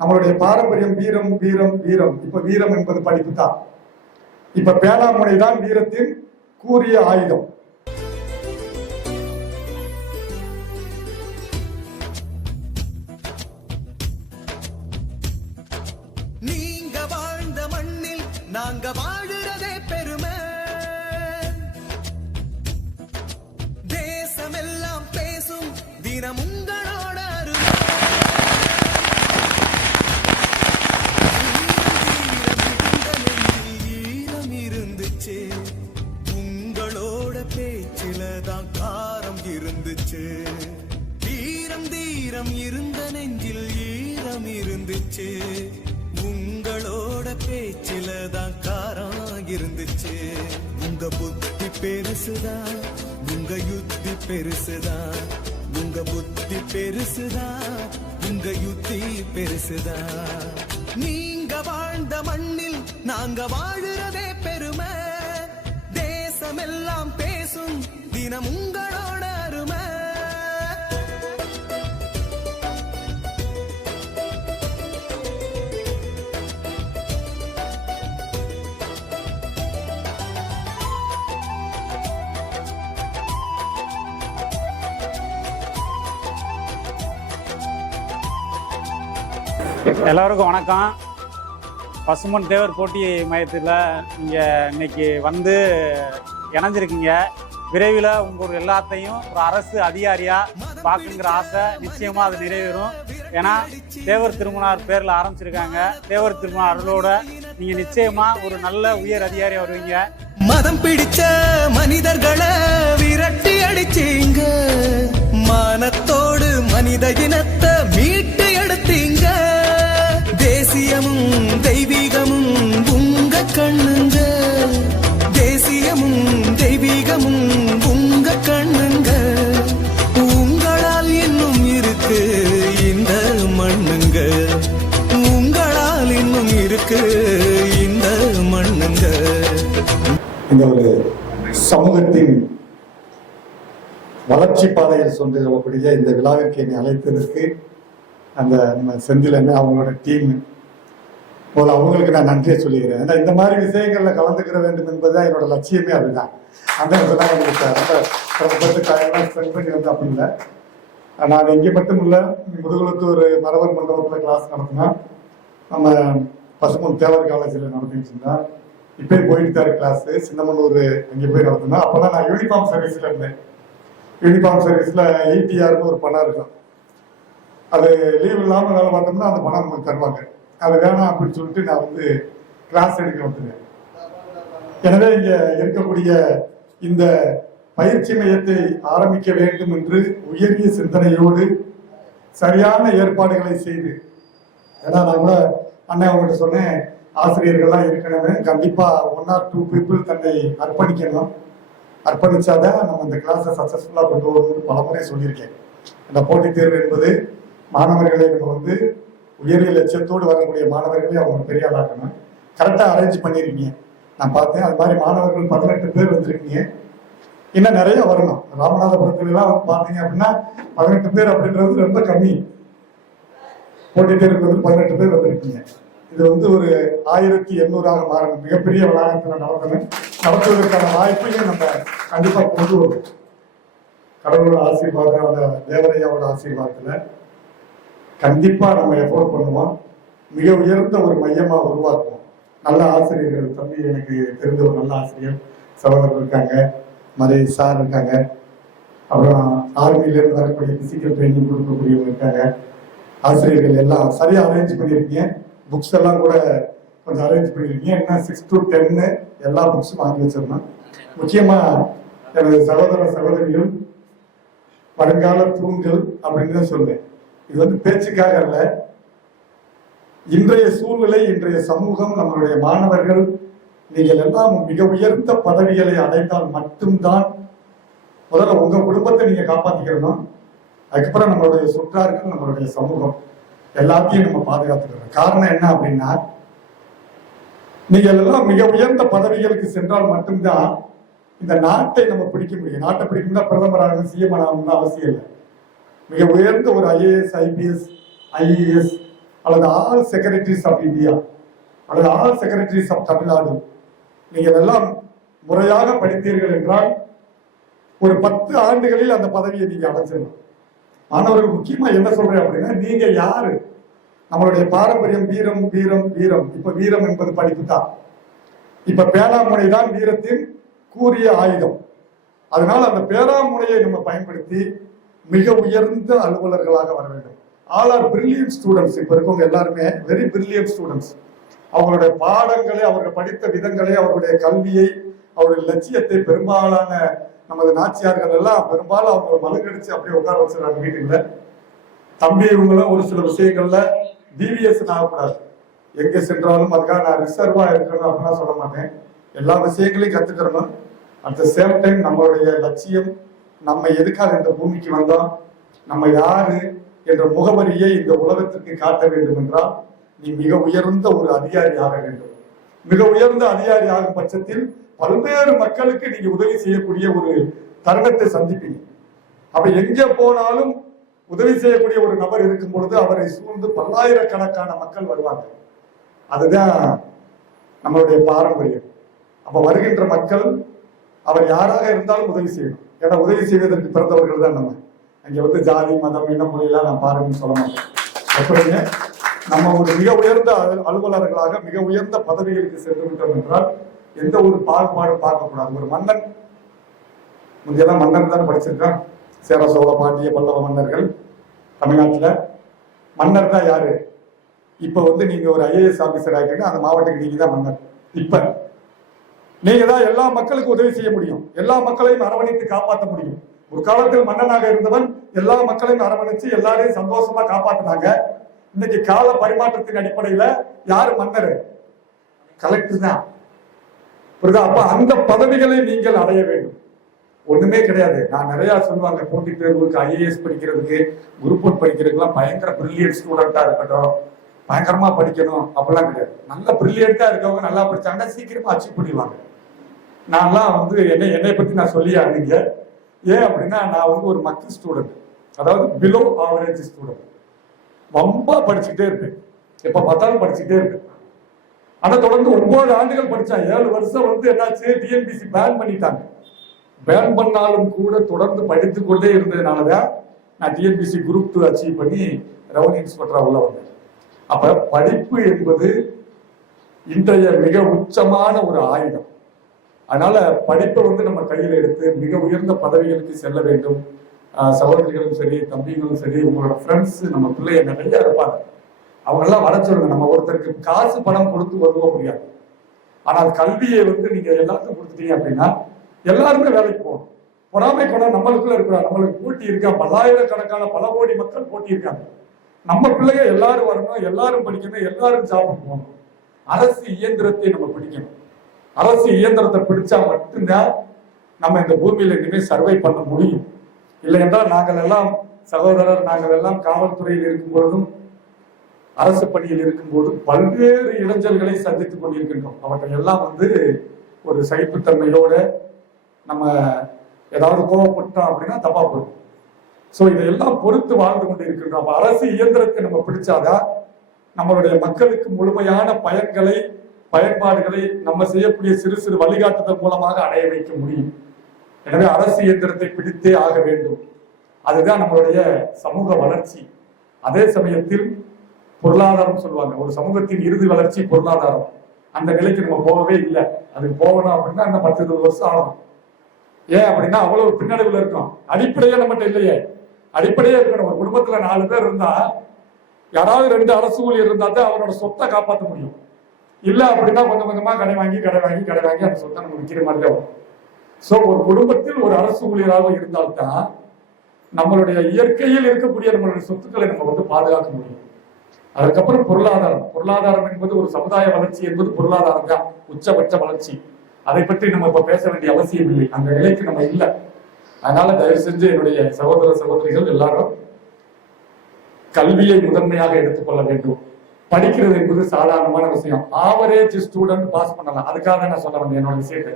நம்மளுடைய பாரம்பரியம் வீரம் வீரம் வீரம். இப்ப வீரம் என்பது படிப்பு தான். இப்ப பேராமுனை தான் வீரத்தின் கூறிய ஆயுதம். நீங்க வாழ்ந்த மண்ணில் நாங்க வாழுறதே பெருமை. தேசமெல்லாம் பேசும் தினம் உங்களோட அருமை. ஈரம் இருந்துச்சு உங்களோட பேச்சில தான் காரம் இருந்துச்சு. வீரம் தீரம் இருந்த நெஞ்சில் ஈரம் இருந்துச்சு. உங்களோட பேச்சில தான் காரம் இருந்துச்சு. உங்க புத்தி பெருசுதான், உங்க யுத்தி பெருசுதான். உங்க புத்தி பெருசுதான், உங்க யுத்தி பெருசுதான். நீங்க வாழ்ந்த மண்ணில் நாங்க வாழுறதே பெருமை. தேசமெல்லாம் பேசும் தினம் உங்களோட அருமை. எல்லோருக்கும் வணக்கம். பசும்பொன் தேவர் போட்டி மையத்தில் நீங்கள் இன்னைக்கு வந்து இணைஞ்சிருக்கீங்க. விரைவில் உங்கள் எல்லாத்தையும் ஒரு அரசு அதிகாரியாக பார்க்குங்கிற ஆசை நிச்சயமாக அது நிறைவேறும். ஏன்னா தேவர் திருமணார் பேரில் ஆரம்பிச்சிருக்காங்க. தேவர் திருமண அருளோட நீங்கள் நிச்சயமாக ஒரு நல்ல உயர் அதிகாரியாக வருவீங்க. மதம் பிடிச்ச மனிதர்களை விரட்டி அடிச்சீங்க. மானத்தோடு மனித இனத்தை மீட்டு எடுத்தீங்க. தேசியமும் தெய்வீகமும் உங்க கண்ணுங்க. தேசியமும் தெய்வீகமும் உங்க கண்ணுங்க. உங்களால் இன்னும் இருக்கு இந்த மண்ணுங்க. உங்களால் இன்னும் இருக்கு இந்த மண்ணுங்க. இந்த ஒரு சமூகத்தின் வளர்ச்சி பாதையில் சென்று சொல்லக்கூடிய இந்த விழாவிற்கு என்னை அழைத்ததற்கு அந்த செந்திலன் அவங்களோட டீம் போல அவங்களுக்கு நான் நன்றியை சொல்லிக்கிறேன். ஏன்னா இந்த மாதிரி விஷயங்கள்ல கலந்துக்கிற வேண்டும் என்பதுதான் என்னோட லட்சியமே. அதுதான் அந்த இடத்துல எங்களுக்கு ரொம்ப ஸ்பெண்ட் பண்ணி வந்து அப்படி இல்லை. நான் இங்கே மட்டும் இல்லை, முதுகுளத்தூர் மரவர் மண்டபத்தில் கிளாஸ் நடத்தினா, நம்ம பசும்பொன் தேவர் காலேஜில் நடத்திட்டு இருந்தா, இப்போயும் போயிட்டு தான் கிளாஸ் சின்னமனூர் அங்கே போய் நடத்தினா. அப்போதான் நான் யூனிஃபார்ம் சர்வீஸில் இருந்தேன். யூனிஃபார்ம் சர்வீஸில் ETRன்னு ஒரு பணம் இருக்கும். அது லீவ் இல்லாமல் வேலை பார்த்தோம்னா அந்த பணம் நமக்கு தருவாங்க. அது வேணாம் அப்படின்னு சொல்லிட்டு நான் வந்து கிளாஸ் எடுக்க வந்துட்டேன். எனவே இங்கே இருக்கக்கூடிய இந்த பயிற்சி மையத்தை ஆரம்பிக்க வேண்டும் என்று உயரிய சிந்தனையோடு சரியான ஏற்பாடுகளை செய்து, ஏன்னா நான் கூட அண்ணன் அவங்ககிட்ட சொன்னேன், ஆசிரியர்கள்லாம் இருக்கணுமே, கண்டிப்பா 1 or 2 people தன்னை அர்ப்பணிக்கணும். அர்ப்பணிச்சாதான் நம்ம இந்த கிளாஸை சக்சஸ்ஃபுல்லா கொண்டு வரணும்னு பல முறை சொல்லியிருக்கேன். இந்த போட்டித் தேர்வு என்பது மாணவர்களை நம்ம வந்து உயரிய லட்சியத்தோடு வரக்கூடிய மாணவர்களை அவங்க பெரிய ஆளாக்கணும். கரெக்டா அரேஞ்ச் பண்ணிருக்கீங்க. நான் பார்த்தேன். அது மாதிரி மாணவர்கள் 18 பேர் வந்திருக்கீங்க. இன்னும் நிறைய வரணும். ராமநாதபுரத்துல எல்லாம் பாத்தீங்க அப்படின்னா 18 பேர் அப்படின்றது ரொம்ப கம்மி. போட்டித் தேர்வுக்கு வந்து 18 பேர் வந்திருக்கீங்க. இது வந்து ஒரு 1800 மாறணும். மிகப்பெரிய வளாகத்தில் நடத்துவதற்கான வாய்ப்பையும் நம்ம கண்டிப்பா கொண்டு வரும். கடவுளோட ஆசீர்வாதம், அந்த தேவரையாவோட ஆசீர்வாதத்துல கண்டிப்பா நம்ம எஃபோர்ட் பண்ணுவோம். மிக உயர்ந்த ஒரு மையமா உருவாக்குவோம். நல்ல ஆசிரியர்கள், தம்பி எனக்கு தெரிந்த ஒரு நல்ல ஆசிரியர் சகோதரர் இருக்காங்க, மறை சார் இருக்காங்க, அப்புறம் ஆர்மியிலிருந்து வரக்கூடிய பிசிக்கல் ட்ரைனிங் கொடுக்கக்கூடியவங்க இருக்காங்க. ஆசிரியர்கள் எல்லாம் சரியா அரேஞ்ச் பண்ணியிருக்கீங்க. புக்ஸ் எல்லாம் கூட கொஞ்சம் அரேஞ்ச் பண்ணியிருக்கீங்க. என்ன 6 to 10 எல்லா புக்ஸும் வாங்கி வச்சிருந்தோம். முக்கியமா எனது சகோதர சகோதரிகள் வருங்கால தூண்கள் அப்படின்னு தான் சொல்றேன். இது வந்து பேச்சுக்காக அல்ல. இன்றைய சூழ்நிலை, இன்றைய சமூகம், நம்மளுடைய மாணவர்கள் நீங்கள் எல்லாம் மிக உயர்ந்த பதவிகளை அடைந்தால் மட்டும்தான் முதல்ல உங்க குடும்பத்தை நீங்க காப்பாத்திக்கிறணும். அதுக்கப்புறம் நம்மளுடைய சுற்றார்கள், நம்மளுடைய சமூகம் எல்லாத்தையும் நம்ம பாதுகாத்துக்கிறோம். காரணம் என்ன அப்படின்னா, நீங்கள் எல்லாம் மிக உயர்ந்த பதவிகளுக்கு சென்றால் மட்டும்தான் இந்த நாட்டை நம்ம பிடிக்க முடியும். நாட்டை பிடிக்கணும்னா பிரதமர் ஆகணும், CM ஆகணும்னு அவசியம் இல்லை. மிக உயர்ந்த ஒரு IAS, IPS, IES அல்லது ஆல் செக்ரட்டரிஸ் ஆஃப் இந்தியா அல்லது ஆல் செக்ரட்டரிஸ் ஆஃப் தமிழ்நாடு, நீங்கள் எல்லாம் முறையாக படித்தீர்கள் என்றால் ஒரு 10 ஆண்டுகளில் அந்த பதவியை நீங்க அடைஞ்சிடலாம். மாணவர்கள் முக்கியமா என்ன சொல்றேன் அப்படின்னா, நீங்க யாரு? நம்மளுடைய பாரம்பரியம் வீரம் வீரம் வீரம். இப்ப வீரம் என்பது படிப்பு தான். இப்ப பேராமுனை தான் வீரத்தின் கூறிய ஆயுதம். அதனால அந்த பேராமுனையை நம்ம பயன்படுத்தி மிக உயர்ந்த அலுவலர்களாக வர வேண்டும். All R brilliant students. இப்ப இருக்கவங்க எல்லாருமே வெரி பிரில்லியன்ட் ஸ்டூடெண்ட்ஸ். அவங்களுடைய பாடங்களை, அவர்கள் படித்த விதங்களை, அவர்களுடைய கல்வியை, அவருடைய லட்சியத்தை பெரும்பாலான நமது நாச்சியார்கள் எல்லாம் பெரும்பாலும் அவங்க மலுங்கடிச்சு அப்படியே உட்கார வச்சிருக்காங்க வீட்டுல. தம்பி இவங்களும் ஒரு சில விஷயங்கள்ல டிவிஎஸ் ஆகக்கூடாது. எங்க சென்றாலும் அதுக்காக நான் ரிசர்வா இருக்கணும் அப்படின்னா சொல்ல மாட்டேன். எல்லா விஷயங்களையும் கத்துக்கிறணும். அட் த சேம் டைம் நம்மளுடைய லட்சியம், நம்ம எதுக்காக இந்த பூமிக்கு வந்தோம், நம்ம யாரு என்ற முகவரியை இந்த உலகத்திற்கு காட்ட வேண்டும் என்றால் நீ மிக உயர்ந்த ஒரு அதிகாரி ஆக வேண்டும். மிக உயர்ந்த அதிகாரி ஆகும் பட்சத்தில் பல்வேறு மக்களுக்கு நீங்க உதவி செய்யக்கூடிய ஒரு தருணத்தை சந்திப்பீங்க. அப்ப எங்க போனாலும் உதவி செய்யக்கூடிய ஒரு நபர் இருக்கும் பொழுது அவரை சூழ்ந்து பல்லாயிரக்கணக்கான மக்கள் வருவாங்க. அதுதான் நம்மளுடைய பாரம்பரியம். அப்ப வருகின்ற மக்கள் அவர் யாராக இருந்தாலும் உதவி செய்யணும். ஏன்னா உதவி செய்வதற்கு பிறந்தவர்கள் தான் நம்ம. அங்க வந்து ஜாதி மதம் இன மொழியெல்லாம் நான் பாருங்கன்னு சொல்ல மாட்டேன். அப்படிங்க நம்ம ஒரு மிக உயர்ந்த அலுவலர்களாக மிக உயர்ந்த பதவிகளுக்கு சென்று விட்டோம் என்றால் எந்த ஒரு பாகுபாடும் பார்க்கக்கூடாது. ஒரு மன்னன், முந்தையெல்லாம் மன்னன் தான் படிச்சிருக்கான். சேர சோழ பாண்டிய பல்லவ மன்னர்கள் தமிழ்நாட்டில். மன்னர் தான் யாரு? இப்ப வந்து நீங்க ஒரு ஐஏஎஸ் ஆபீசர் ஆகிட்டீங்க, அந்த மாவட்டத்துக்கு நீங்க தான் மன்னர். இப்ப நீங்க தான் எல்லா மக்களுக்கும் உதவி செய்ய முடியும், எல்லா மக்களையும் அரவணைத்து காப்பாற்ற முடியும். ஒரு காலத்தில் மன்னனாக இருந்தவன் எல்லா மக்களையும் அரவணைச்சு எல்லாரையும் சந்தோஷமா காப்பாற்றினாங்க. இன்னைக்கு கால பரிமாற்றத்தின் அடிப்படையில யாரு மன்னர்? கலெக்டர் தான். அப்ப அந்த பதவிகளை நீங்கள் அடைய வேண்டும். ஒண்ணுமே கிடையாது. நான் நிறைய சொல்லுவாங்க, போட்டித் தேர்வுக்கு ஐஏஎஸ் படிக்கிறதுக்கு, குரூப் 1 படிக்கிறதுக்குலாம் பயங்கர பிரில்லியன்ட் ஸ்டூடெண்டா இருக்கட்டும், பயங்கரமா படிக்கணும் அப்படிலாம் கிடையாது. நல்ல பிரில்லியண்டா இருக்கவங்க நல்லா படிச்சாங்கன்னா சீக்கிரமா அச்சீவ் பண்ணிடுவாங்க. நான்லாம் வந்து என்னை பத்தி நான் சொல்லி ஆனீங்க. ஏன் அப்படின்னா நான் வந்து ஒரு மக்கள் ஸ்டூடெண்ட், அதாவது பிலோ ஆவரேஜ் ஸ்டூடெண்ட். ரொம்ப படிச்சுட்டே இருப்பேன், எப்ப பார்த்தாலும் படிச்சுட்டே இருப்பேன். ஆனா தொடர்ந்து 9 ஆண்டுகள் படிச்சேன். 7 வருஷம் வந்து என்னாச்சு, டிஎன்பிசி பேன் பண்ணிட்டாங்க. பேன் பண்ணாலும் கூட தொடர்ந்து படித்து கொண்டே இருந்ததுனாலதான் நான் டிஎன்பிசி குரூப் 2 அச்சீவ் பண்ணி ரெவன்யூ இன்ஸ்பெக்டரா உள்ள வந்தேன். அப்ப படிப்பு என்பது இன்றைய மிக உச்சமான ஒரு ஆயுதம். அதனால படிப்பை வந்து நம்ம கையில் எடுத்து மிக உயர்ந்த பதவிகளுக்கு செல்ல வேண்டும். சகோதரிகளும் சரி, தம்பிகளும் சரி, உங்களோட ஃப்ரெண்ட்ஸ், நம்ம பிள்ளைய நிறைய இருப்பாங்க, அவங்க எல்லாம் வர சொல்லுங்க. நம்ம ஒருத்தருக்கு காசு பணம் கொடுத்து உதவ முடியாது. ஆனால் கல்வியை வந்து நீங்க எல்லாத்துக்கும் கொடுத்துட்டீங்க அப்படின்னா எல்லாருமே வேலைக்கு போகணும். பொறாமை குணம் நம்மளுக்குள்ள இருக்கிறார். நம்மளுக்கு போட்டி இருக்கா, பல்லாயிரக்கணக்கான பல கோடி மக்கள் போட்டி இருக்காங்க. நம்ம பிள்ளைங்க எல்லாரும் வரணும், எல்லாரும் படிக்கணும், எல்லாரும் ஜாபுக்கு போகணும். அரசு இயந்திரத்தை நம்ம பிடிக்கணும். அரசு இயந்திரத்தை பிடிச்சா மட்டும்தான் நம்ம இந்த பூமியில இனிமே சர்வை பண்ண முடியும். இல்லை என்றால் நாங்கள் எல்லாம் சகோதரர், நாங்கள் எல்லாம் காவல்துறையில் இருக்கும் பொழுதும் அரசு பணியில் இருக்கும் போதும் பல்வேறு இடைஞ்சல்களை சந்தித்துக் கொண்டிருக்கின்றோம். அவற்றை எல்லாம் வந்து ஒரு சகிப்புத்தன்மையோட நம்ம ஏதாவது கோவப்பட்டோம் அப்படின்னா தப்பா போகும். சோ இதையெல்லாம் பொறுத்து வாழ்ந்து கொண்டு இருக்கின்றோம். அரசு இயந்திரத்தை நம்ம பிடிச்சாதான் நம்மளுடைய மக்களுக்கு முழுமையான பயன்பாடுகளை நம்ம செய்யக்கூடிய சிறு சிறு வழிகாட்டுதல் மூலமாக அடைய வைக்க முடியும். எனவே அரசு இயந்திரத்தை பிடித்தே ஆக வேண்டும். அதுதான் நம்மளுடைய சமூக வளர்ச்சி. அதே சமயத்தில் பொருளாதாரம் சொல்லுவாங்க, ஒரு சமூகத்தின் இறுதி வளர்ச்சி பொருளாதாரம். அந்த நிலைக்கு நம்ம போகவே இல்லை. அதுக்கு போகணும் அப்படின்னா அந்த 10-20 வருஷம் ஆகும். ஏன் அப்படின்னா அவ்வளவு பின்னடைவுல இருக்கும். அடிப்படையே நம்மகிட்ட இல்லையே. அடிப்படையே இருக்கணும். ஒரு குடும்பத்துல 4 பேர் இருந்தா யாராவது 2 அரசு ஊழியர் இருந்தா தான் அவனோட சொத்தை காப்பாற்ற முடியும். இல்ல அப்படின்னா கொஞ்சம் கொஞ்சமா கடை வாங்கி அந்த சொத்தை நம்ம விற்கிற மாதிரி தான் வரும். சோ ஒரு குடும்பத்தில் ஒரு அரசு ஊழியராக இருந்தால்தான் நம்மளுடைய இயற்கையில் இருக்கக்கூடிய நம்மளுடைய சொத்துக்களை நம்ம வந்து பாதுகாக்க முடியும். அதுக்கப்புறம் பொருளாதாரம் என்பது ஒரு சமுதாய வளர்ச்சி என்பது பொருளாதாரம் தான் உச்சபட்ச வளர்ச்சி. அதை பற்றி நம்ம இப்ப பேச வேண்டிய அவசியம் இல்லை. அந்த நிலைக்கு நம்ம இல்லை. அதனால தயவு செஞ்சு என்னுடைய சகோதர சகோதரிகள் எல்லாரும் கல்வியை முதன்மையாக எடுத்துக்கொள்ள வேண்டும். படிக்கிறது என்பது சாதாரணமான விஷயம். ஆவரேஜ் ஸ்டூடெண்ட் பாஸ் பண்ணலாம். அதுக்காக நான் சொல்ல வந்தேன் என்னோட விஷயத்தை.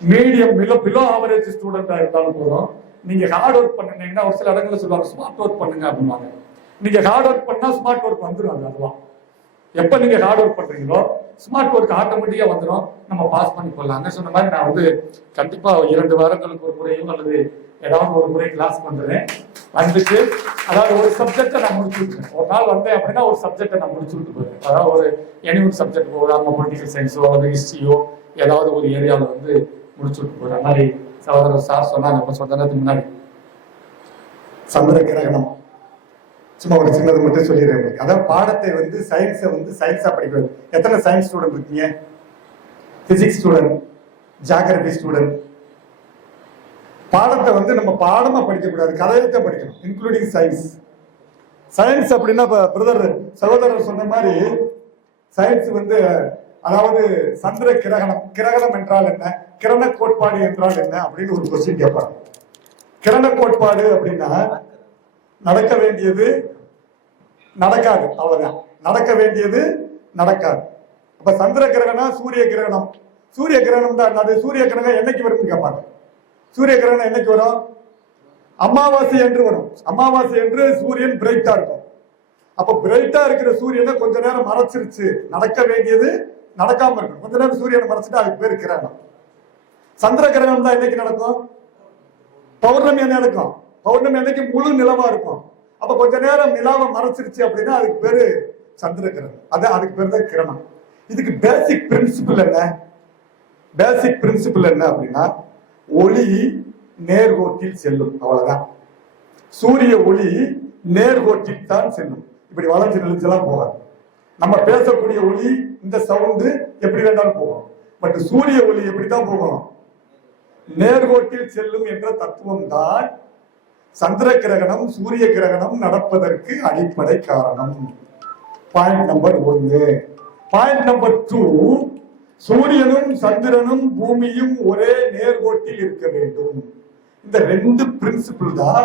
மீடியம் பிலோ ஆவரேஜ் ஸ்டூடெண்டா இருந்தாலும் போதும். நீங்க ஹார்ட் ஒர்க் பண்ணுனீங்கன்னா ஒரு சில இடங்கள்ல சொல்லுவாங்க ஸ்மார்ட் ஒர்க் பண்ணுங்க அப்படின்வாங்க. நீங்க ஹார்ட் ஒர்க் பண்ணா ஸ்மார்ட் ஒர்க் வந்துடும். அதுதான் எப்ப நீங்க ஹார்ட் ஒர்க் பண்றீங்களோ ஸ்மார்ட் ஒர்க் ஆட்டோமேட்டிக்கா வந்துடும், நம்ம பாஸ் பண்ணி போடலாம். சொன்ன மாதிரி நான் வந்து கண்டிப்பா 2 வாரங்களுக்கு ஒரு முறையும் அல்லது ஏதாவது ஒரு முறை கிளாஸ் பண்றேன். வந்துட்டு அதாவது ஒரு சப்ஜெக்டை நான் முடிச்சு விட்டுறேன். ஒரு நாள் வந்தேன் அப்படின்னா ஒரு சப்ஜெக்டை நான் முடிச்சு விட்டு போயிருக்கேன். அதாவது ஒரு எனி ஒரு சப்ஜெக்ட் போகாம பொலிட்டிக்கல் சயின்ஸோ அல்லது ஹிஸ்டரியோ ஏதாவது ஒரு ஏரியாவில் வந்து முடிச்சு விட்டு போகிற மாதிரி சகோதரர் சார் சொன்னாங்க. நம்ம சொன்னதுக்கு முன்னாடி சந்திர கிரகணம் சும்மா ஒரு சின்னது மட்டும் சொல்லிடுறேன். அதாவது பாடத்தை வந்து சயின்ஸை வந்து சயின்ஸா படிக்கிறது. எத்தனை சயின்ஸ் ஸ்டூடெண்ட் இருக்கீங்க? Physics student, geography student. பாடத்தை வந்து நம்ம பாடமா படிக்கக்கூடாது, கதையத்தை படிக்கணும், இன்க்ளூடிங் சயின்ஸ். சயின்ஸ் அப்படின்னா பிரதர் சகோதரர் சொன்ன மாதிரி சயின்ஸ் வந்து அதாவது சந்திர கிரகணம். கிரகணம் என்றால் என்ன, கிரண கோட்பாடு என்றால் என்ன அப்படின்னு ஒரு கொஸ்டின் கேட்பாங்க. கிரண கோட்பாடு அப்படின்னா நடக்க வேண்டியது நடக்காது, அவ்வளவுதான். நடக்க வேண்டியது நடக்காது. அப்ப சந்திர கிரகணம், சூரிய கிரகணம். சூரிய கிரகணம் தான் அது. சூரிய கிரகணம் என்னைக்கு வரும்னு கேட்பாங்க. சூரிய கிரகணம் என்னைக்கு வரும்? அமாவாசை என்று வரும். அமாவாசை என்று சூரியன் பிரைட்டா இருக்கும். அப்ப பிரைட்டா இருக்கிற சூரியனை கொஞ்ச நேரம் மறைச்சிருச்சு, நடக்க வேண்டியது நடக்காம இருக்கும். கொஞ்ச நேரம் சூரியனை மறைச்சிட்டு அதுக்கு பேரு கிரகணம். சந்திர கிரகணம் தான் என்னைக்கு நடக்கும்? பௌர்ணமி என்ன நடக்கும்? பௌர்ணமி அன்னைக்கு முழு நிலவா இருக்கும். அப்ப கொஞ்ச நேரம் நிலாவை மறைச்சிருச்சு அப்படின்னா அதுக்கு பேரு சந்திர கிரகணம். அதுக்கு பேரு தான் கிரணம். இதுக்கு பேசிக் பிரின்சிபிள் என்ன? பேசிக் பிரின்சிபிள் என்ன அப்படின்னா ஒளி நேர்கோட்டில் செல்லும், அவ்வளவுதான். சூரிய ஒளி நேர்கோட்டில் தான் செல்லும். இப்படி வளைஞ்சு நெளிச்செல்லாம் போகாது. நம்ம பேசக்கூடிய ஒளி இந்த சவுண்டு எப்படி வேண்டாலும் போகும். பட் சூரிய ஒளி எப்படித்தான் போகும்? நேர்கோட்டில் செல்லும் என்ற தத்துவம் தான் சந்திர கிரகணம் சூரிய கிரகணம் நடப்பதற்கு அடிப்படை காரணம். Point number 1. பாயிண்ட் நம்பர் 2, சூரியனும் சந்திரனும் பூமியும் ஒரே நேர்கோட்டில் இருக்க வேண்டும். இந்த 2 பிரின்சிபிள் தான்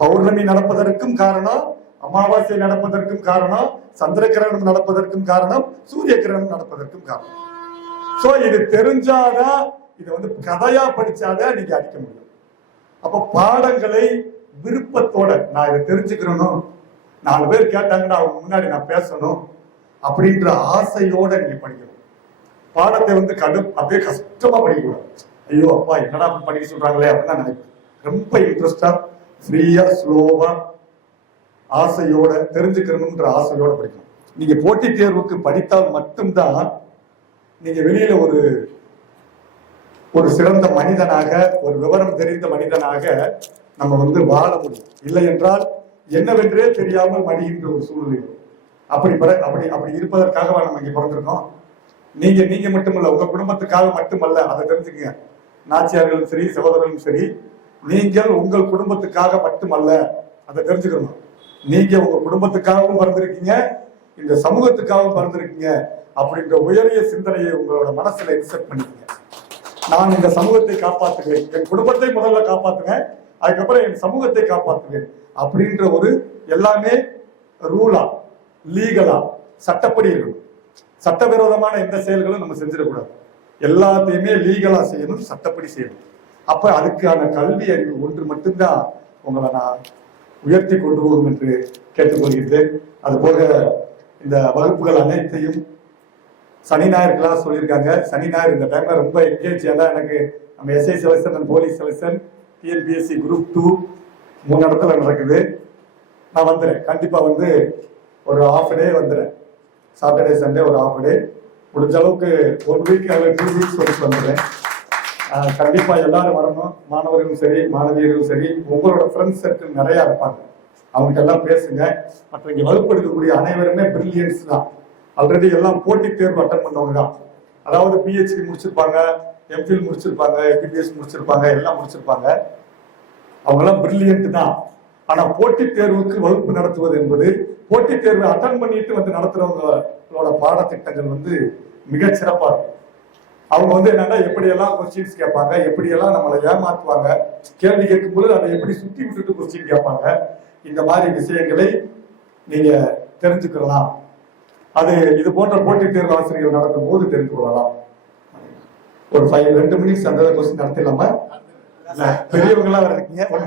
பௌர்ணமி நடப்பதற்கும் காரணம், அமாவாசை நடப்பதற்கும் காரணம், சந்திர கிரகணம் நடப்பதற்கும் காரணம், சூரிய கிரகணம் நடப்பதற்கும் காரணம். சோ இது தெரிஞ்சாதான், இதை வந்து கதையா படிச்சாதான் நீங்க அடிக்க முடியும். அப்ப பாடங்களை விருப்பத்தோட நான் இதை தெரிஞ்சுக்கிறணும், 4 பேர் கேட்டாங்கன்னா அவங்க முன்னாடி நான் பேசணும் அப்படின்ற ஆசையோட நீங்க படிக்கணும். பாடத்தை வந்து அப்படியே கஷ்டமா படிக்கக்கூடாது. ஐயோ அப்பா என்னடா படிக்க சொல்றாங்களே அப்படின்னு நான் நினைப்பேன். ரொம்ப இன்ட்ரெஸ்டா ஃப்ரீயா ஸ்லோவா ஆசையோட தெரிஞ்சுக்கணும்ன்ற ஆசையோட படிக்கணும். நீங்க போட்டித் தேர்வுக்கு படித்தால் மட்டும்தான் நீங்க வெளியில ஒரு சிறந்த மனிதனாக, ஒரு விவரம் தெரிந்த மனிதனாக நம்ம வந்து வாழ முடியும். இல்லை என்றால் என்னவென்றே தெரியாமல் மடிகின்ற ஒரு சூழ்நிலை. அப்படி இருப்பதற்காக நம்ம இங்க பிறந்திருக்கோம். நீங்க மட்டுமல்ல, உங்க குடும்பத்துக்காக மட்டுமல்ல, அதை தெரிஞ்சுக்கங்க. நாச்சியார்களும் சரி, சகோதரர்களும் சரி, நீங்கள் உங்கள் குடும்பத்துக்காக மட்டுமல்ல, அதை தெரிஞ்சுக்கணும். நீங்க உங்க குடும்பத்துக்காகவும் பிறந்திருக்கீங்க, இந்த சமூகத்துக்காகவும் பிறந்திருக்கீங்க அப்படின்ற உயரிய சிந்தனையை உங்களோட மனசுல இன்செர்ட் பண்ணிக்கீங்க. நான் இந்த சமூகத்தை காப்பாற்றுவேன், என் குடும்பத்தை முதல்ல காப்பாற்றுவேன், அதுக்கப்புறம் என் சமூகத்தை காப்பாற்றுவேன் அப்படின்ற ஒரு எல்லாமே ரூலா, லீகலா, சட்டப்படி இருக்கணும். சட்டவிரோதமான எந்த செயல்களும் நம்ம செஞ்சிடக்கூடாது. எல்லாத்தையுமே லீகலா செய்யணும், சட்டப்படி செய்யணும். அப்ப அதுக்கான கல்வி அறிவு ஒன்று மட்டும்தான் உங்களை நான் உயர்த்தி கொண்டு போகும் என்று கேட்டுக்கொள்கிறேன். அது போக இந்த வகுப்புகள் அனைத்தையும் சனி ஞாயிறு கிளாஸ் சொல்லியிருக்காங்க. சனி ஞாயிறு இந்த டைம்ல ரொம்ப என்கேஜ். ஏன்னா எனக்கு நம்ம SI selection and police selection, TNPSC group 2 3 இடத்துல நடக்குது. நான் வந்துடுறேன் கண்டிப்பா, வந்து ஒரு ஹாஃப் டே வந்துடுறேன். சாட்டர்டே சண்டே ஒரு ஹாஃப் டே, முடிஞ்ச அளவுக்கு 1 வீக் அல்லது 2 வீக்ஸ் வரைக்கும் வந்துடுறேன். கண்டிப்பா எல்லாரும் வரணும். மாணவர்களும் சரி, மாணவியர்களும் சரி, உங்களோட ஃப்ரெண்ட்ஸ் சர்க்கிள் நிறைய இருப்பாங்க, அவங்ககிட்ட எல்லாம் பேசுங்க. மற்ற இங்க வகுப்பு எடுக்கக்கூடிய அனைவருமே பிரில்லியன்ஸ் தான். ஆல்ரெடி எல்லாம் போட்டித் தேர்வு அட்டன் பண்ணவங்க தான். அதாவது பிஹெச்டி முடிச்சிருப்பாங்க, எம்ஃபில் முடிச்சிருப்பாங்க, எம்பிபிஎஸ் முடிச்சிருப்பாங்க, எல்லாம் முடிச்சிருப்பாங்க. அவங்க எல்லாம் பிரில்லியன்ட் தான். ஆனா போட்டித் தேர்வுக்கு வகுப்பு நடத்துவது என்பது, போட்டித் தேர்வை அட்டன் பண்ணிட்டு வந்து நடத்துறவங்களோட பாடத்திட்டங்கள் வந்து மிகச் சிறப்பா இருக்கும். அவங்க வந்து என்னன்னா எப்படியெல்லாம் கொஸ்டின்ஸ் கேட்பாங்க, எப்படியெல்லாம் நம்மளை ஏமாத்துவாங்க, கேள்வி கேட்கும்போது அதை எப்படி சுத்தி விட்டுட்டு கொஸ்டின் கேட்பாங்க, இந்த மாதிரி விஷயங்களை நீங்க தெரிஞ்சுக்கலாம். அது இது போன்ற போட்டித் தேர்வு ஆசிரியர்கள் நடத்தும் போது தெரிந்து கொள்ளலாம். ஒரு 2 மினிட்ஸ் அந்த கொஸ்டின் நடத்தலாமா? பெரியவங்க எல்லாம் இருக்கீங்க, ஒரு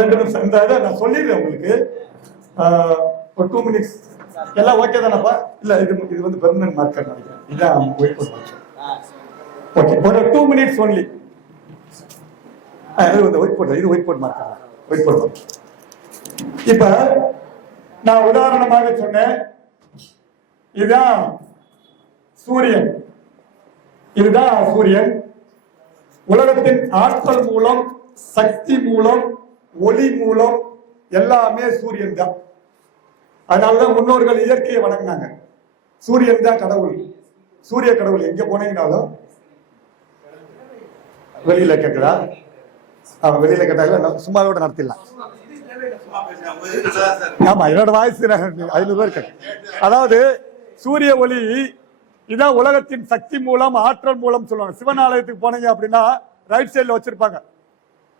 2 நிமிஷம் இந்த இதை நான் சொல்லிடுறேன் உங்களுக்கு. ஒரு 2 மினிட்ஸ் எல்லாம் ஓகே தானப்பா? இல்ல இது வந்து பெர்மனன்ட் மார்க்கர் நினைக்கிறேன். இதான் ஒயிட் போர்ட் மார்க்கர். ஓகே, ஒரு 2 minutes ஒன்லி. இது வந்து ஒயிட் போர்ட், இது white board marker. White board. இப்ப நான் உதாரணமாக சொன்னேன், இதுதான் சூரியன். இதுதான் சூரியன். உலகத்தின் ஆற்றல் மூலம், சக்தி மூலம், ஒளி மூலம் எல்லாமே சூரியன் தான். அதனாலதான் முன்னோர்கள் இயற்கையை வணங்கினாங்க. சூரியன் தான் கடவுள், சூரிய கடவுள். எங்க போனீங்கனாலும் வெளியில கேட்குதா? வெளியில கேட்டாங்க, சும்மாவோட நடத்திடலாம். ஆமா, என்னோட வாய்ஸ் 500 பேர் கேட்கு. அதாவது சூரிய ஒளி இதான் உலகத்தின் சக்தி மூலம், ஆற்றல் மூலம் சொல்லுவாங்க. சிவன் ஆலயத்துக்கு போனீங்க அப்படின்னா ரைட் சைட்ல வச்சிருப்பாங்க.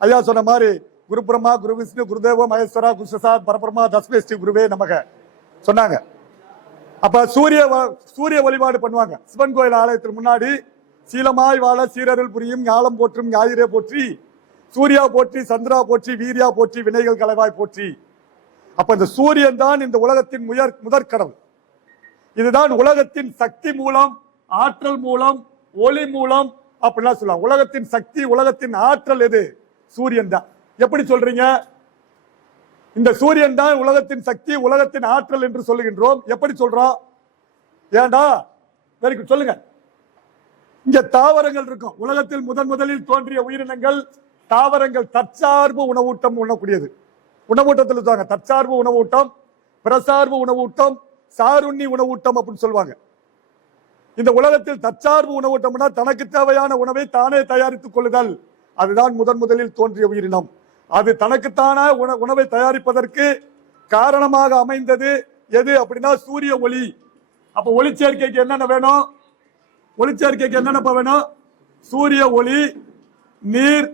ஐயா சொன்ன மாதிரி குரு பிரம்மா, குரு விஷ்ணு, குருதேவ மகேஸ்வரா, குருசாத் பரபிரமா தஸ்மே ஸ்ரீ குருவே நமக சொன்னாங்க. அப்ப சூரிய வழிபாடு பண்ணுவாங்க. சிவன் கோயில் ஆலயத்துக்கு முன்னாடி சீலமாய் வாழ சீரருள் புரியும் ஞாலம் போற்றும் ஞாயிறே போற்றி, சூர்யா போற்றி, சந்திரா போற்றி, வீரியா போற்றி, வினைகள் கலைவாய் போற்றி. அப்ப இந்த சூரியன் தான் இந்த உலகத்தின் முதற் கடவுள். இதுதான் உலகத்தின் சக்தி மூலம், ஆற்றல் மூலம், ஒளி மூலம் அப்படிலாம் சொல்லலாம். உலகத்தின் சக்தி, உலகத்தின் ஆற்றல் எது? சூரியன் தான். எப்படி சொல்றீங்க? இந்த சூரியன் தான் உலகத்தின் சக்தி, உலகத்தின் ஆற்றல் என்று சொல்லுகின்றோம். எப்படி சொல்றோம்? ஏண்டா வெரி குட், சொல்லுங்க. இங்க தாவரங்கள் இருக்கும். உலகத்தில் முதலில் தோன்றிய உயிரினங்கள் தாவரங்கள். தற்சார்பு உணவூட்டம் உண்ணக்கூடியது. உணவூட்டத்தில் சொல்லுவாங்க தற்சார்பு உணவூட்டம், பிரசார்பு உணவூட்டம், சாருண்ணி உணவூட்டம் அப்படின்னு சொல்லுவாங்க. இந்த உலகத்தில் தற்சார்பு உணவூட்டம்னா தனக்கு தேவையான உணவை தானே தயாரித்துக் கொள்ளுதல். அதுதான் முதலில் தோன்றிய உயிரினம். அது தனக்குத்தான உணவை தயாரிப்பதற்கு காரணமாக அமைந்தது எது அப்படின்னா சூரிய ஒளி. அப்ப ஒளிச்சேர்க்கைக்கு என்னென்ன வேணும்? ஒளிச்சேர்க்கைக்கு என்னென்ன வேணும்? சூரிய ஒளி, நீர்,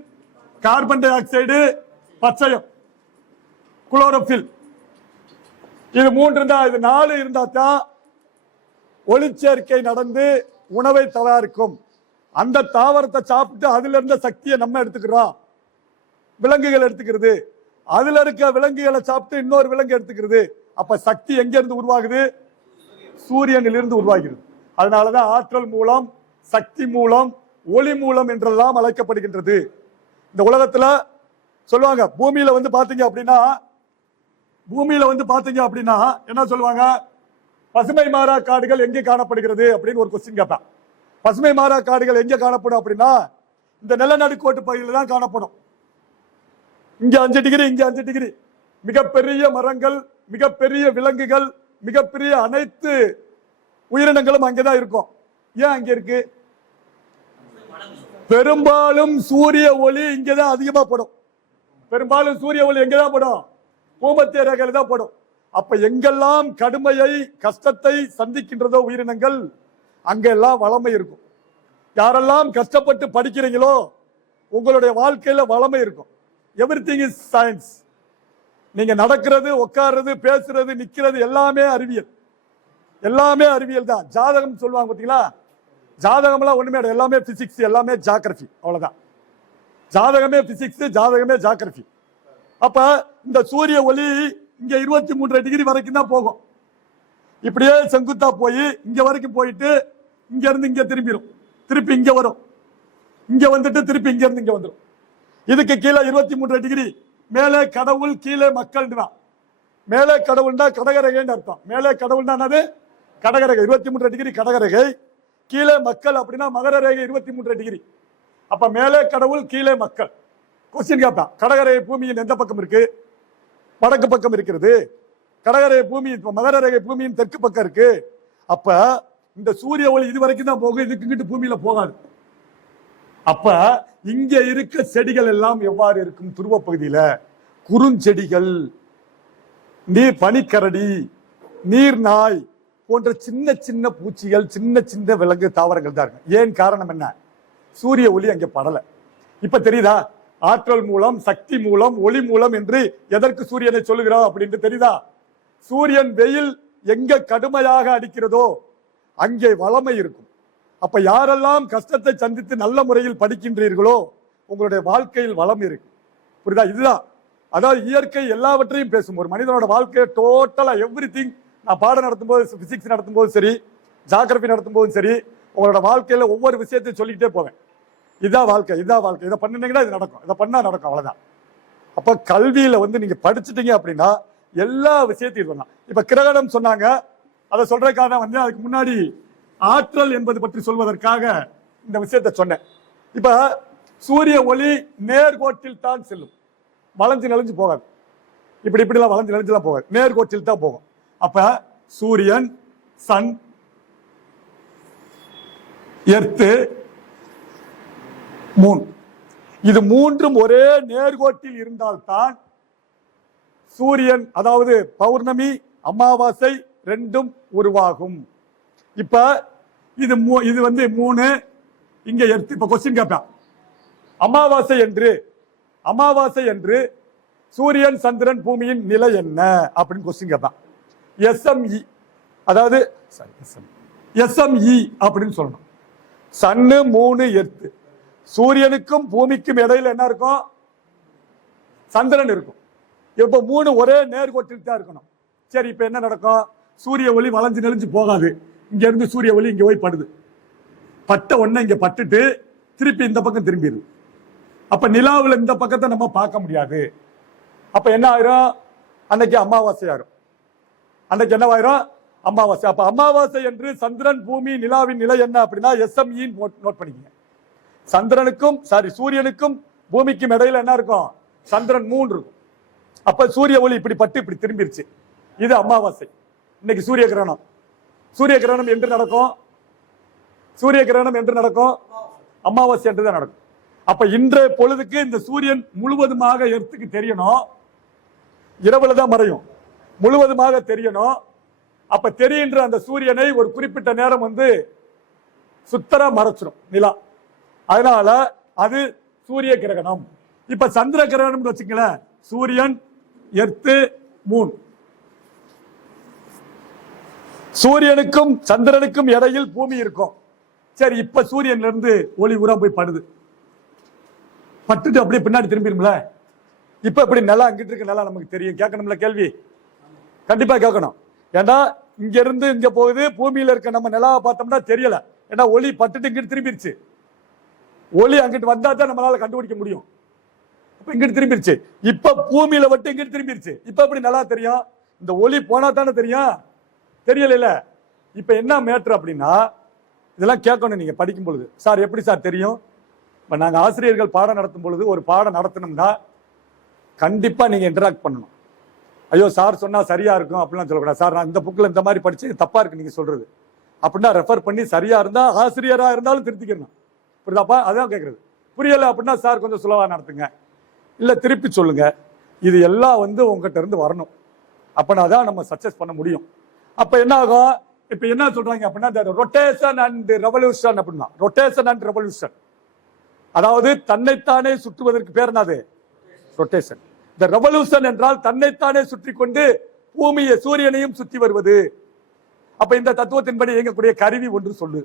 கார்பன் டை ஆக்சைடு, பச்சையம், குளோரோபில். இது 3 இருந்தா, இது 4 இருந்தா தான் ஒளிச்சேர்க்கை நடந்து உணவை தயாரிக்கும். அந்த தாவரத்தை சாப்பிட்டு அதுல இருந்த சக்தியை நம்ம எடுத்துக்கிறோம். விலங்குகள் எடுத்துக்கிறது. அதுல இருக்க விலங்குகளை சாப்பிட்டு இன்னொரு விலங்கு எடுத்துக்கிறது. அப்ப சக்தி எங்க இருந்து உருவாகுது? சூரியனில் இருந்து உருவாகிறது. அதனாலதான் ஆற்றல் மூலம், சக்தி மூலம், ஒளி மூலம் என்றெல்லாம் அழைக்கப்படுகின்றது. இந்த உலகத்துல சொல்லுவாங்க, பூமியில வந்து பாத்தீங்க அப்படின்னா என்ன சொல்லுவாங்க? பசுமை மாறா காடுகள் எங்கே காணப்படுகிறது அப்படின்னு ஒரு கொஸ்டின் கேட்பான். பசுமை மாறா காடுகள் எங்க காணப்படும் அப்படின்னா இந்த நிலநடுக்கோட்டு பகுதியில் தான் காணப்படும். இங்க 5 டிகிரி, இங்க 5 டிகிரி. மிகப்பெரிய மரங்கள், மிகப்பெரிய விலங்குகள், மிகப்பெரிய அனைத்து உயிரினங்களும் அங்கேதான் இருக்கும். ஏன் அங்க இருக்கு? பெரும்பாலும் சூரிய ஒளி இங்கதான் அதிகமா படும். பெரும்பாலும் சூரிய ஒளி எங்கதான் படும்? பூமத்திய ரேகையில தான் படும். அப்ப எங்கெல்லாம் கடுமையை, கஷ்டத்தை சந்திக்கின்றதோ உயிரினங்கள், அங்கெல்லாம் வளமை இருக்கும். யாரெல்லாம் கஷ்டப்பட்டு படிக்கிறீங்களோ உங்களுடைய வாழ்க்கையில வளமை இருக்கும். Everything is science. நீங்க நடக்கிறது, உட்கார்றது, பேசுறது, நிக்கிறது எல்லாமே அறிவியல். எல்லாமே அறிவியல் தான். ஜாதகம் சொல்லுவாங்க பாத்தீங்களா? ஜாதகம் எல்லாம் ஒண்ணுமே எல்லாமே பிசிக்ஸ், எல்லாமே ஜியோகிராபி. அவ்வளவுதான். ஜாதகமே பிசிக்ஸ், ஜாதகமே ஜியோகிராபி. அப்ப இந்த சூரிய ஒளி இங்க 23 டிகிரி வரைக்கும் தான் போகும். இப்படியே செங்குத்தா போய் இங்க வரைக்கும் போயிட்டு இங்க இருந்து இங்க திரும்பிடும். திருப்பி இங்க வரும். இங்க வந்துட்டு திருப்பி இங்க இருந்து இங்க வந்துடும். இதுக்கு கீழே 23 டிகிரி. மேலே கடவுள், கீழே மக்கள். மேலே கடவுள்னா கடகரகைன்னு அர்த்தம். மேலே கடவுள்னா என்னது? கடகரகை. 23 டிகிரி கடகரகை. கீழே மக்கள் அப்படின்னா மகர ரேகை 23 டிகிரி. அப்ப மேலே கடவுள், கீழே மக்கள். கொஸ்டின் கேட்பான், கடகரேகை பூமியின் எந்த பக்கம் இருக்கு? வடக்கு பக்கம் இருக்கிறது. கடகரேகை பூமி, மகர ரேகை பூமியின் தெற்கு பக்கம் இருக்கு. அப்ப இந்த சூரிய ஒளி இது வரைக்கும் தான் போகும், இதுக்கு பூமியில போகாது. அப்ப இங்க இருக்க செடிகள் எல்லாம் எவ்வாறு இருக்கும்? துருவ பகுதியில குறுஞ்செடிகள், நீர் பனிக்கரடி, நீர் நாய் போன்ற சின்ன சின்ன பூச்சிகள், சின்ன சின்ன விலங்கு, தாவரங்கள் தான் இருக்கு. ஏன் காரணம் என்ன? சூரிய ஒளி அங்க படல. இப்ப தெரியுதா? ஆற்றல் மூலம், சக்தி மூலம், ஒளி மூலம் என்று எதற்கு சூரியனை சொல்லுகிறோம் அப்படின்னு தெரியுதா? சூரியன் வெயில் எங்க கடுமையாக அடிக்கிறதோ அங்கே வளமை இருக்கும். அப்ப யாரெல்லாம் கஷ்டத்தை சந்தித்து நல்ல முறையில் படிக்கின்றீர்களோ உங்களுடைய வாழ்க்கையில் வளம் இருக்கு. புரியுதா? இதுதான். அதாவது இயற்கை எல்லாவற்றையும் பேசும். ஒரு மனிதனோட வாழ்க்கையை டோட்டலா எவ்ரிதிங் நான் பாடம் நடத்தும்போது பிசிக்ஸ் நடத்தும்போது சரி, ஜாகிரபி நடத்தும்போதும் சரி, உங்களோட வாழ்க்கையில ஒவ்வொரு விஷயத்தையும் சொல்லிக்கிட்டே போவேன். இதான் வாழ்க்கை, இதான் வாழ்க்கை, இதை பண்ணினீங்கன்னா இது நடக்கும், இதை பண்ணா நடக்கும், அவ்வளவுதான். அப்ப கல்வியில வந்து நீங்க படிச்சுட்டீங்க அப்படின்னா எல்லா விஷயத்தையும் சொல்லலாம். இப்ப கிரகணம் சொன்னாங்க, அதை சொல்றதுக்காக வந்து அதுக்கு முன்னாடி ஆற்றல் என்பது பற்றி சொல்வதற்காக இந்த விஷயத்தை சொன்னேன். இப்ப சூரிய ஒளி நேர்கோட்டில் தான் செல்லும், வளைஞ்சு நெளிஞ்சு போகாது. இப்படிலாம் வளைஞ்சு நெளிஞ்சுலாம் போகாது, நேர்கோட்டில் தான் போகும். அப்ப சூரியன், சன், எர்த்து, மூன், இது மூன்றும் ஒரே நேர்கோட்டில் இருந்தால்தான் சூரியன், அதாவது பௌர்ணமி, அமாவாசை ரெண்டும் உருவாகும். இப்ப இது வந்து 3, இங்க எர்த்து. இப்ப கொஸ்டின் கேட்பேன், அமாவாசை என்று சூரியன், சந்திரன், பூமியின் நிலை என்ன அப்படின்னு கொஸ்டின் கேட்பான். SME, அதாவது SME அப்படின்னு சொல்லணும். சன்னு, 3, எர்த்து. சூரியனுக்கும் பூமிக்கும் இடையில என்ன இருக்கும்? சந்திரன் இருக்கும். இப்ப 3 ஒரே நேர்கோட்டில் தான் இருக்கணும். சரி, இப்ப என்ன நடக்கும்? சூரிய ஒளி வளைஞ்சு நெளிஞ்சு போகாது. இங்க இருந்து சூரிய ஒளி இங்க போய் படுது, பட்ட ஒண்ணு இங்க பட்டுட்டு திருப்பி இந்த பக்கம் திரும்பிடுது. அப்ப நிலாவுல இந்த பக்கத்தை நம்ம பார்க்க முடியாது. அப்ப என்ன ஆயிரும்? அன்னைக்கு அமாவாசை ஆயிரும். அன்னைக்கு என்னவாயிரும்? அமாவாசை. அப்ப அமாவாசை என்று சந்திரன், பூமி, நிலாவின் நிலை என்ன அப்படின்னா SME நோட் பண்ணிக்கங்க. சூரியனுக்கும் பூமிக்கும் இடையில என்ன இருக்கும்? சந்திரன் 3 இருக்கும். அப்ப சூரிய ஒளி இப்படி பட்டு இப்படி திரும்பிருச்சு, இது அமாவாசை. இன்னைக்கு சூரிய கிரகணம். சூரிய கிரகணம் என்று நடக்கும்? அமாவாசை என்று தான் நடக்கும். அப்ப இன்றைய பொழுதுக்கு இந்த சூரியன் முழுவதுமாக எர்த்துக்கு தெரியணும், இரவுல தான் மறையும், முழுவதுமாக தெரியணும். அப்ப தெரிகின்ற அந்த சூரியனை ஒரு குறிப்பிட்ட நேரம் வந்து சுத்தரா மறைச்சிடும் நிலா. அதனால அது சூரிய கிரகணம். இப்ப சந்திர கிரகணம் வச்சுங்களேன், சூரியன், எர்த்து, மூன். சூரியனுக்கும் சந்திரனுக்கும் இடையில் பூமி இருக்கும். சரி, இப்ப சூரியன்ல இருந்து ஒளி உரம் போய் படுது, பட்டுட்டு அப்படியே பின்னாடி திரும்பிடும்ல. இப்ப இப்படி நிலம் அங்கிட்டு இருக்க நிலம் நமக்கு தெரியும். கேட்கணும்ல கேள்வி? கண்டிப்பா கேட்கணும். ஏன்னா இங்க இருந்து இங்க போகுது, பூமியில இருக்க நம்ம நிலாவை பார்த்தோம்னா தெரியல. ஏன்னா ஒளி பட்டுட்டு இங்கிட்டு திரும்பிடுச்சு. ஒளி அங்கிட்டு வந்தா தான் நம்மளால கண்டுபிடிக்க முடியும். இப்ப இங்கிட்டு திரும்பிடுச்சு. இப்ப பூமியில விட்டு இங்கிட்டு திரும்பிடுச்சு. இப்ப எப்படி நல்லா தெரியும்? இந்த ஒளி போனா தானே தெரியும், தெரியல. இப்ப என்ன மேட்ரு அப்படின்னா, இதெல்லாம் கேட்கணும் நீங்க படிக்கும் பொழுது. சார் எப்படி சார் தெரியும்? இப்ப நாங்க ஆசிரியர்கள் பாடம் நடத்தும் பொழுது ஒரு பாடம் நடத்தணும்னா கண்டிப்பா நீங்க இன்டராக்ட் பண்ணணும். ஐயோ சார் சொன்னா சரியா இருக்கும் அப்படிலாம் சொல்லக்கூடாது. சார் நான் இந்த புக்ல இந்த மாதிரி படிச்சு தப்பா இருக்கு நீங்க சொல்றது அப்படின்னா ரெஃபர் பண்ணி, சரியா இருந்தா ஆசிரியரா இருந்தாலும் திருத்திக்கணும். புரியுதாப்பா? அதான் கேட்கறது. புரியல அப்படின்னா சார் கொஞ்சம் சுலவா நடத்துங்க, இல்ல திருப்பி சொல்லுங்க. இது எல்லாம் வந்து உங்ககிட்ட இருந்து வரணும். அப்படின்னா தான் நம்ம சக்சஸ் பண்ண முடியும். அப்ப என்ன ஆகும்? இப்ப என்ன சொல்றாங்க அப்படின்னா ரொட்டேஷன் அண்ட் ரெவல்யூஷன் அப்படின்னா, ரொட்டேஷன் அண்ட் ரெவல்யூஷன், அதாவது தன்னைத்தானே சுற்றுவதற்கு பேர் என்னது? ரொட்டேஷன். இந்த ரெவல்யூஷன் என்றால் தன்னைத்தானே சுற்றி கொண்டு பூமியை, சூரியனையும் சுற்றி வருவது. அப்ப இந்த தத்துவத்தின்படி இயங்கக்கூடிய கருவி ஒன்று சொல்லு.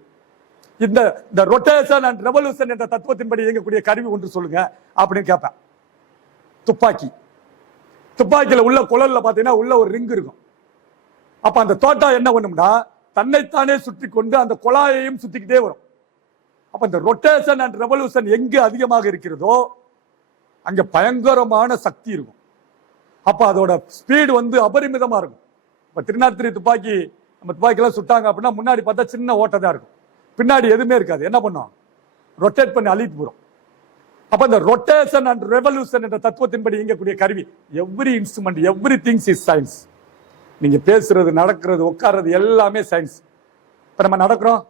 இந்த ரொட்டேஷன் அண்ட் ரெவல்யூஷன் என்ற தத்துவத்தின்படி இயங்கக்கூடிய கருவி ஒன்று சொல்லுங்க அப்படின்னு கேட்பேன். துப்பாக்கியில உள்ள குழல்ல பாத்தீங்கன்னா உள்ள ஒரு ரிங் இருக்கும். அப்ப அந்த தோட்டா என்ன பண்ணும்னா தன்னைத்தானே சுற்றி கொண்டு அந்த குழாயையும் சுத்திக்கிட்டே வரும். அப்ப இந்த ரொட்டேஷன் அண்ட் ரெவல்யூஷன் எங்கு அதிகமாக இருக்கிறதோ அங்க பயங்கரமான சக்தி இருக்கும். அப்ப அதோட ஸ்பீடு வந்து அபரிமிதமா இருக்கும். இப்ப 303 துப்பாக்கி, நம்ம துப்பாக்கிலாம் சுட்டாங்க அப்படின்னா முன்னாடி பார்த்தா சின்ன ஓட்டை தான் இருக்கும், பின்னாடி எதுவுமே இருக்காது. என்ன பண்ணும்? ரொட்டேட் பண்ணி அழித்து போறோம். அப்ப இந்த ரொட்டேஷன் அண்ட் ரெவல்யூஷன் என்ற தத்துவத்தின்படி இயங்கக்கூடிய கருவி, every instrument, every things is science. நீங்க பேசுறது, நடக்கிறது, உட்கார்றது எல்லாமே சயின்ஸ். இப்ப நம்ம நடக்கிறோம்,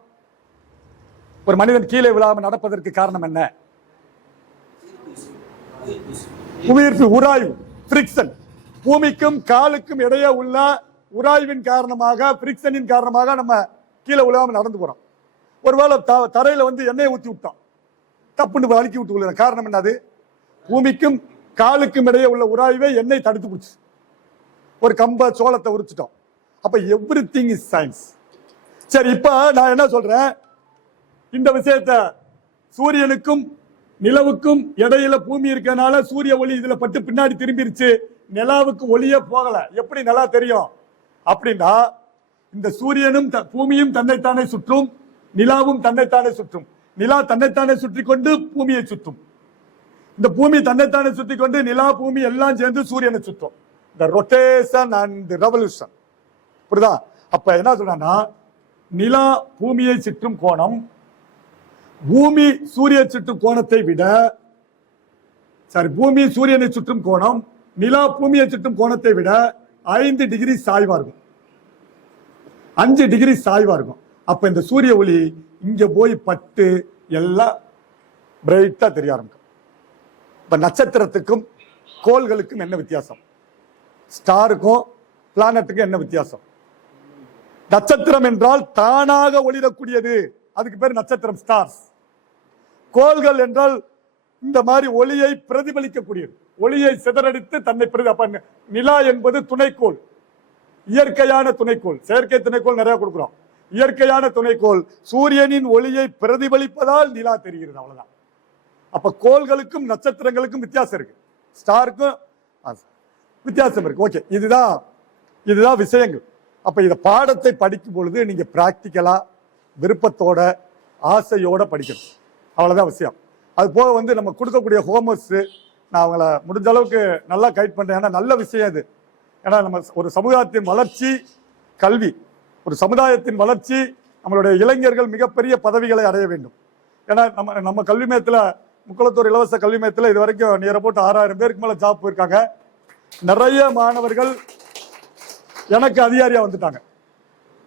ஒரு மனிதன் கீழே விழாம நடப்பதற்கு காரணம் என்ன? புவியீர்ப்பு, உராய்வு, ஃபிரிக்ஷன். பூமிக்கும் காலுக்கும் இடையே உள்ள உராய்வின் காரணமாக, ஃபிரிக்ஷனின் காரணமாக நம்ம கீழே விழாம நடந்து போறோம். ஒருவேளை தரையில வந்து எண்ணெயை ஊற்றி விட்டோம், தப்புன்னு அழுக்கி விட்டு. காரணம் என்னது? பூமிக்கும் காலுக்கும் இடையே உள்ள உராய்வை எண்ணெய் தடுத்து போச்சு. ஒரு கம்ப சோளத்தை உரிச்சிட்டோம். அப்ப எவ்ரி திங் இஸ் சயின்ஸ். சரி, இப்ப நான் என்ன சொல்றேன், இந்த விஷயத்த சூரியனுக்கும் நிலவுக்கும் இடையில பூமி இருக்கனால சூரிய ஒளி இதுல பட்டு பின்னாடி திரும்பிருச்சு, நிலாவுக்கு ஒளியே போகல. எப்படி நல்லா தெரியும்? அப்படின்னா இந்த சூரியனும் பூமியும் தன்னைத்தானே சுற்றும், நிலாவும் தன்னைத்தானே சுற்றும். நிலா தன்னைத்தானே சுற்றி கொண்டு பூமியை சுற்றும். இந்த பூமி தன்னைத்தானே சுற்றி கொண்டு நிலா பூமி எல்லாம் சேர்ந்து சூரியனை சுற்றும். இந்த ரொட்டேஷன் அண்ட் ரெவல்யூஷன் புரியுதா? அப்ப என்ன சொல்றா, நிலா பூமியை சுற்றும் கோணம் பூமி சூரிய சுற்றும் கோணத்தை விட பூமி சூரியனை சுற்றும் கோணம் நிலா பூமியை சுற்றும் கோணத்தை விட 5 டிகிரி சாய்வா இருக்கும், 5 டிகிரி சாய்வா இருக்கும். அப்ப இந்த சூரிய ஒளி இங்க போய் பட்டு எல்லாம் பிரைட்டா தெரிய ஆரம்பிக்கும். இப்ப நட்சத்திரத்துக்கும் கோள்களுக்கும் என்ன வித்தியாசம், ஸ்டாருக்கும் பிளானட்டுக்கும் என்ன வித்தியாசம்? நட்சத்திரம் என்றால் தானாக ஒளிரக்கூடியது, அதுக்கு பேர் நட்சத்திரம், ஸ்டார்ஸ். கோள்கள் என்றால் இந்த மாதிரி ஒளியை பிரதிபலிக்கக்கூடியது, ஒளியை சிதறடித்து தன்னை நிலா என்பது துணைக்கோள், இயற்கையான துணைக்கோள். செயற்கை துணைக்கோள் நிறைய கொடுக்கிறோம். இயற்கையான துணைக்கோள் சூரியனின் ஒளியை பிரதிபலிப்பதால் நிலா தெரிகிறது, அவ்வளவுதான். அப்ப கோள்களுக்கும் நட்சத்திரங்களுக்கும் வித்தியாசம் இருக்கு, ஸ்டாருக்கும் வித்தியாசம் இருக்கு. ஓகே, இதுதான் விஷயங்கள். அப்ப இந்த பாடத்தை படிக்கும் பொழுது நீங்க பிராக்டிக்கலா விருப்பத்தோட ஆசையோட படிக்கணும், அவ்வளவுதான் விஷயம். அது போக நம்ம கொடுக்கக்கூடிய ஹோம்ஒர்க்ஸ் நான் அவங்கள முடிஞ்ச அளவுக்கு நல்லா கைட் பண்றேன். ஏன்னா நல்ல விஷயம் இது. ஏன்னா நம்ம ஒரு சமுதாயத்தின் வளர்ச்சி கல்வி, ஒரு சமுதாயத்தின் வளர்ச்சி, நம்மளுடைய இளைஞர்கள் மிகப்பெரிய பதவிகளை அடைய வேண்டும். ஏன்னா நம்ம கல்வி மையத்தில், முக்குளத்தூர் இலவச கல்வி மையத்தில் இது வரைக்கும் நியர போட்டு 6000 பேருக்கு மேல ஜாப் போயிருக்காங்க. நிறைய மாணவர்கள் எனக்கு அதிகாரியா வந்துட்டாங்க.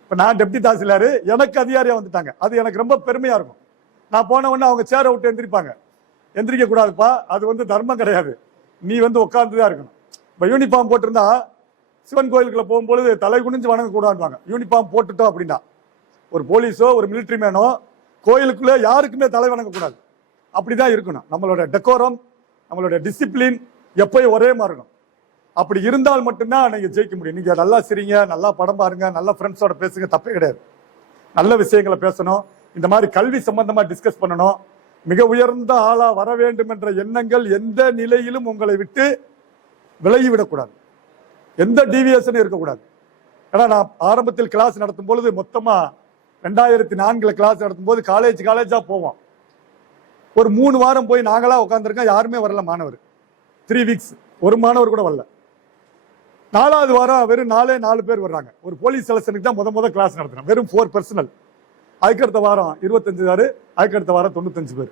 இப்ப நான் டெப்டி தாசில்தார், எனக்கு அதிகாரியா வந்துட்டாங்க. அது எனக்கு ரொம்ப பெருமையா இருக்கும். நான் போன உடனே அவங்க சேரை விட்டு எந்திரிப்பாங்க. எந்திரிக்க கூடாதுப்பா, அது தர்மம் கிடையாது, நீ உட்கார்ந்துதான் இருக்கணும். இப்ப யூனிஃபார்ம் போட்டிருந்தா சிவன் கோயிலுக்குள்ள போகும்போது தலை குனிஞ்சு வணங்க கூடாதுவாங்க. யூனிஃபார்ம் போட்டுட்டோம் அப்படின்னா, ஒரு போலீஸோ ஒரு மிலிட்டரி மேனோ கோயிலுக்குள்ள யாருக்குமே தலை வணங்க கூடாது. அப்படிதான் இருக்கணும். நம்மளோட டெக்கோரம், நம்மளோட டிசிப்ளின் எப்பயும் ஒரே மாதிரி இருக்கும். அப்படி இருந்தால் மட்டும்தான் நீங்க ஜெயிக்க முடியும். நீங்க நல்லா சிரிங்க, நல்லா படம் பாருங்க, நல்ல ஃப்ரெண்ட்ஸோட பேசுங்க, தப்பே கிடையாது. நல்ல விஷயங்களை பேசணும், இந்த மாதிரி கல்வி சம்பந்தமா டிஸ்கஸ் பண்ணணும். மிக உயர்ந்த ஆளா வர வேண்டும் என்ற எண்ணங்கள் எந்த நிலையிலும் உங்களை விட்டு விலகிவிடக்கூடாது, எந்த டீவியேஷனும் இருக்கக்கூடாது. ஏன்னா நான் ஆரம்பத்தில் கிளாஸ் நடத்தும் பொழுது மொத்தமா 2004 கிளாஸ் நடத்தும் போது காலேஜா போவோம். ஒரு 3 வாரம் போய் நாங்களா உட்காந்துருக்கோம், யாருமே வரல மாணவர். 3 வீக்ஸ் ஒரு மாணவர் கூட வரல. 4வது வாரம் வெறும் 4 பேர் வர்றாங்க. ஒரு போலீஸ் செலக்ஷனுக்கு தான் முத கிளாஸ் நடத்துறோம், வெறும் 4 பர்சனல். அதுக்கடுத்த வாரம் 25 பேர், அதுக்கடுத்த வாரம் 95 பேர்.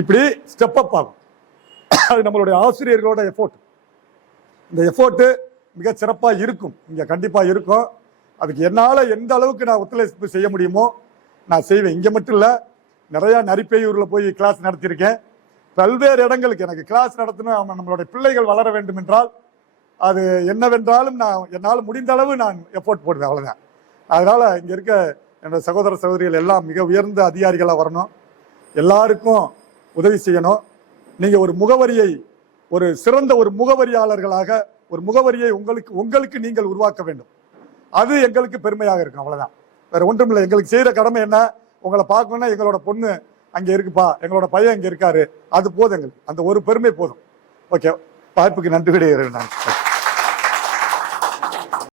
இப்படி ஸ்டெப் அப் ஆகும். அது நம்மளுடைய ஆசிரியர்களோட எஃபோர்ட். இந்த எஃபோர்ட் மிக சிறப்பா இருக்கும், இங்க கண்டிப்பா இருக்கும். அதுக்கு என்னால எந்த அளவுக்கு நான் ஒத்துழைப்பு செய்ய முடியுமோ நான் செய்வேன். இங்க மட்டும் இல்ல, நிறைய நரிப்பையூர்ல போய் கிளாஸ் நடத்தியிருக்கேன். பல்வேறு இடங்களுக்கு எனக்கு கிளாஸ் நடத்தணும். நம்மளுடைய பிள்ளைகள் வளர வேண்டும் என்றால் அது என்னவென்றாலும் நான் என்னால் முடிந்த அளவு நான் எஃபோர்ட் போடுவேன், அவ்வளவுதான். அதனால இங்க இருக்க என்னோட சகோதர சகோதரிகள் எல்லாம் மிக உயர்ந்த அதிகாரிகளாக வரணும், எல்லாருக்கும் உதவி செய்யணும். நீங்க ஒரு முகவரியை, ஒரு சிறந்த ஒரு முகவரியாளர்களாக ஒரு முகவரியை உங்களுக்கு நீங்கள் உருவாக்க வேண்டும். அது எங்களுக்கு பெருமையாக இருக்கும், அவ்வளவுதான். வேற ஒன்றும் இல்லை. எங்களுக்கு செய்யற கடமை என்ன, உங்களை பார்க்கணும்னா எங்களோட பொண்ணு அங்க இருக்குப்பா, எங்களோட பையன் இங்க இருக்காரு, அது போதும் எங்களுக்கு. அந்த ஒரு பெருமை போதும். ஓகே, வாய்ப்புக்கு நன்றி கிடையாது.